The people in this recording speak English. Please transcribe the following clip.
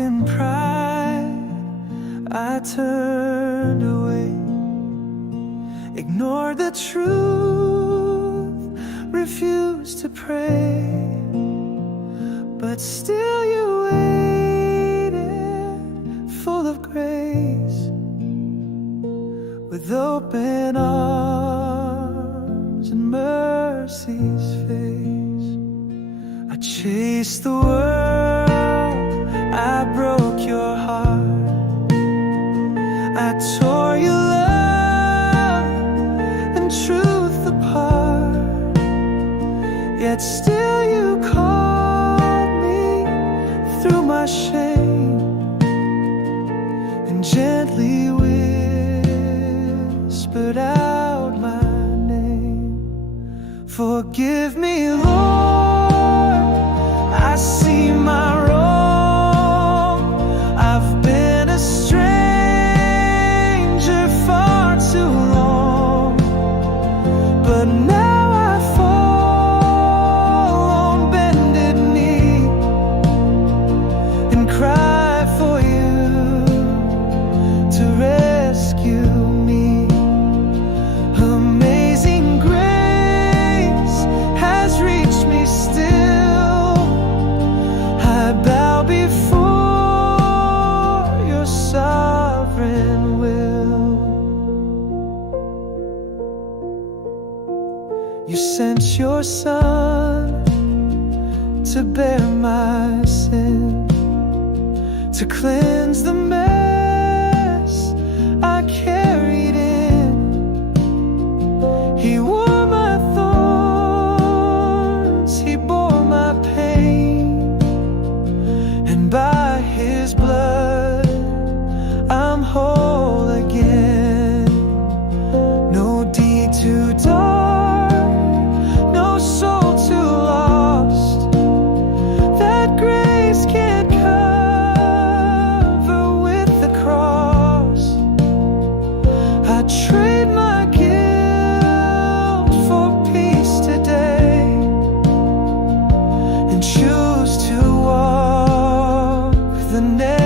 in pride, I turned away, ignored the truth, refused to pray. But still you waited, full of grace, with open arms and mercy's face. I chased the world, I broke your heart, I tore your love and truth apart. Yet still you called me through my shame and gently whispered out my name. Forgive me, Lord, I see my wrong. I've been a stranger far too long, but now I fall on bended knee and cry for you to rescue me. Amazing grace has reached me still. I bow before your sovereign will. You sent your Son to bear my sin, to cleanse the mess I carried in. He wore my thorns, he bore my pain, and by his blood I'm whole again. No deed too dark, no soul too lost, that grace can't cover with the cross. I trade my guilt for peace today and choose to walk the next